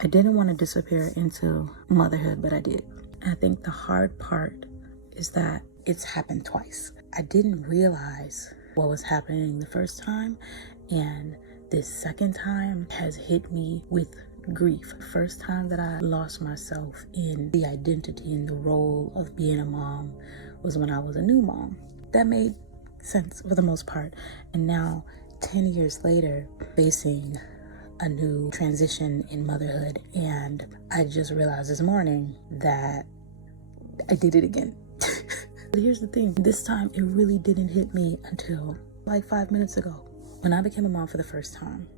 I didn't want to disappear into motherhood, but I did. And I think the hard part is that it's happened twice. I didn't realize what was happening the first time, and this second time has hit me with grief. First time that I lost myself in the identity and the role of being a mom was when I was a new mom. That made sense for the most part. And now, 10 years later, facing a new transition in motherhood, and I just realized this morning that I did it again. But here's the thing, this time it really didn't hit me until like 5 minutes ago. When I became a mom for the first time,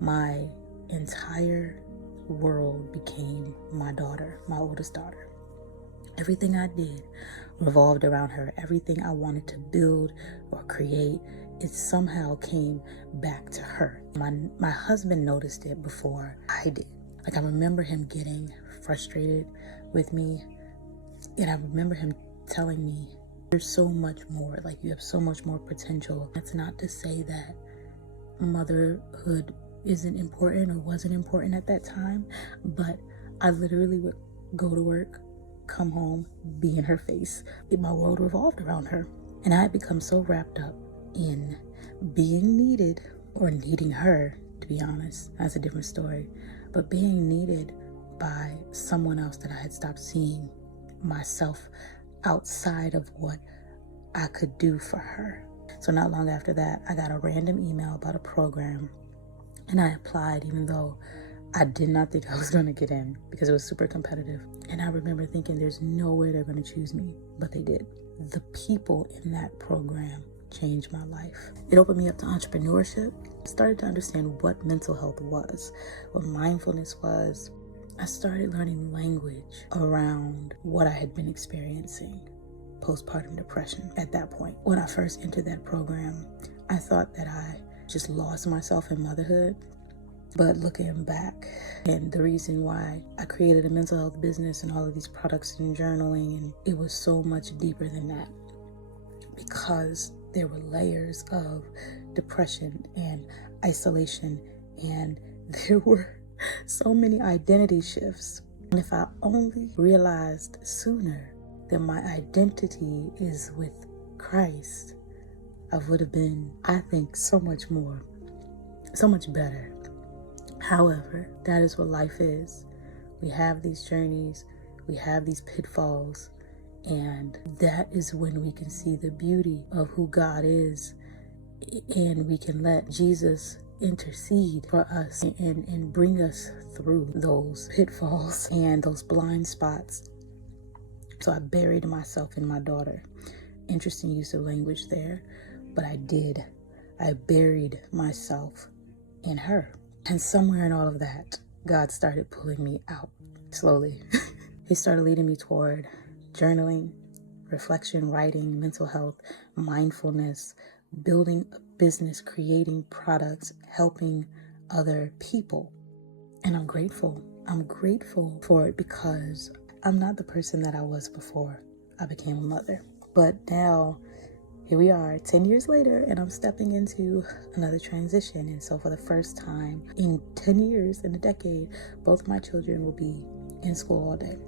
my entire world became my daughter, my oldest daughter. Everything I did revolved around her. Everything I wanted to build or create, it somehow came back to her. My husband noticed it before I did. Like, I remember him getting frustrated with me, and I remember him telling me, "There's so much more, like you have so much more potential." That's not to say that motherhood isn't important or wasn't important at that time, but I literally would go to work, come home, be in her face. My world revolved around her. And I had become so wrapped up in being needed, or needing her, to be honest. That's a different story. But being needed by someone else, that I had stopped seeing myself outside of what I could do for her. So not long after that, I got a random email about a program, and I applied, even though I did not think I was going to get in, because it was super competitive. And I remember thinking, there's no way they're going to choose me, but they did. The people in that program changed my life. It opened me up to entrepreneurship. I started to understand what mental health was, what mindfulness was. I started learning language around what I had been experiencing, postpartum depression at that point. When I first entered that program, I thought that I just lost myself in motherhood. But looking back, and the reason why I created a mental health business and all of these products and journaling, and it was so much deeper than that, because there were layers of depression and isolation, and there were so many identity shifts. And if I only realized sooner that my identity is with Christ, I would have been, I think, so much better. However, that is what life is. We have these journeys, we have these pitfalls, and that is when we can see the beauty of who God is, and we can let Jesus intercede for us and bring us through those pitfalls and those blind spots. So I buried myself in my daughter. Interesting use of language there, but I did. I buried myself in her. And somewhere in all of that, God started pulling me out slowly. He started leading me toward journaling, reflection, writing, mental health, mindfulness, building a business, creating products, helping other people. And I'm grateful. I'm grateful for it, because I'm not the person that I was before I became a mother. But now, here we are 10 years later, and I'm stepping into another transition. And so for the first time in 10 years, in a decade, both my children will be in school all day.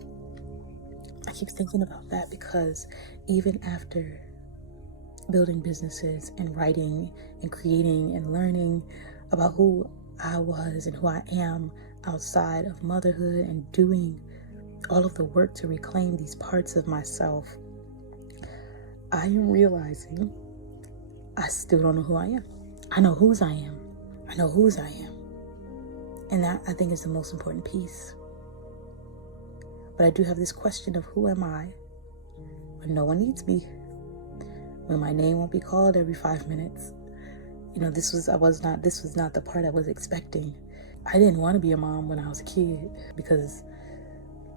I keep thinking about that, because even after building businesses and writing and creating and learning about who I was and who I am outside of motherhood, and doing all of the work to reclaim these parts of myself, I am realizing I still don't know who I am. I know whose I am. I know whose I am. And that, I think, is the most important piece. But I do have this question of, who am I when no one needs me? When my name won't be called every 5 minutes? You know, this was not the part I was expecting. I didn't want to be a mom when I was a kid, because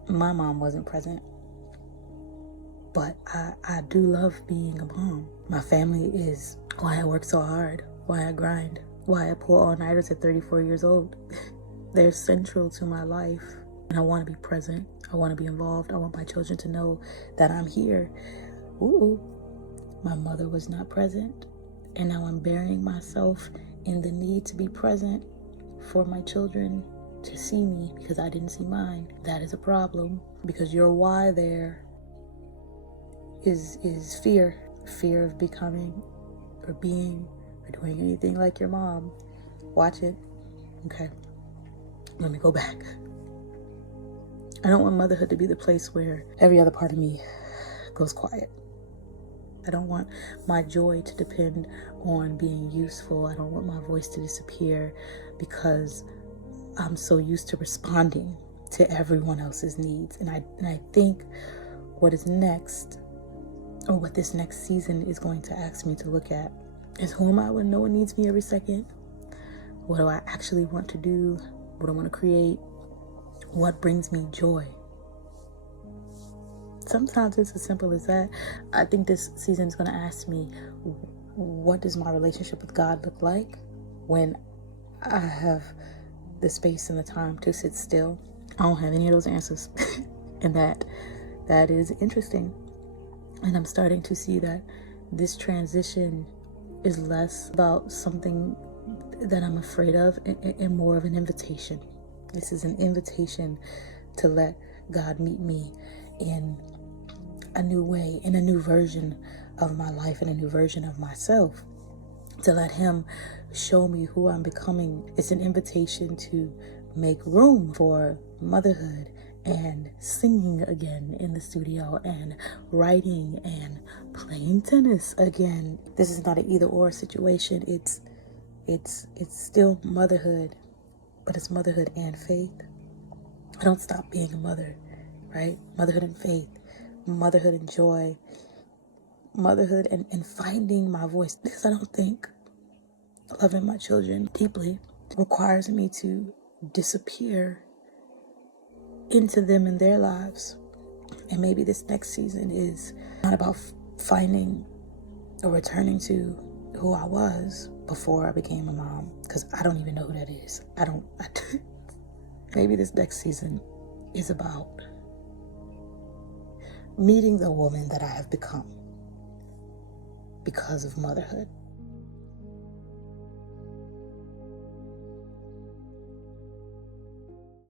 my mom wasn't present. But I do love being a mom. My family is why I work so hard, why I grind, why I pull all-nighters at 34 years old. They're central to my life, and I want to be present. I want to be involved. I want my children to know that I'm here. Ooh, my mother was not present, and now I'm burying myself in the need to be present for my children to see me because I didn't see mine. That is a problem, because your why there is fear. Fear of becoming or being or doing anything like your mom. Watch it. Okay. Let me go back. I don't want motherhood to be the place where every other part of me goes quiet. I don't want my joy to depend on being useful. I don't want my voice to disappear because I'm so used to responding to everyone else's needs. And I think what is next, or what this next season is going to ask me to look at, is who am I when no one needs me every second? What do I actually want to do? What do I want to create? What brings me joy? Sometimes it's as simple as that. I think this season is going to ask me, what does my relationship with God look like when I have the space and the time to sit still? I don't have any of those answers. And that is interesting. And I'm starting to see that this transition is less about something that I'm afraid of and more of an invitation. This is an invitation to let God meet me in a new way, in a new version of my life, in a new version of myself, to let him show me who I'm becoming. It's an invitation to make room for motherhood and singing again in the studio and writing and playing tennis again. This is not an either or situation. It's still motherhood, but it's motherhood and faith. I don't stop being a mother, right? Motherhood and faith, motherhood and joy, motherhood and finding my voice. Because I don't think loving my children deeply requires me to disappear into them and their lives. And maybe this next season is not about finding or returning to who I was before I became a mom, because I don't even know who that is. Maybe this next season is about meeting the woman that I have become because of motherhood.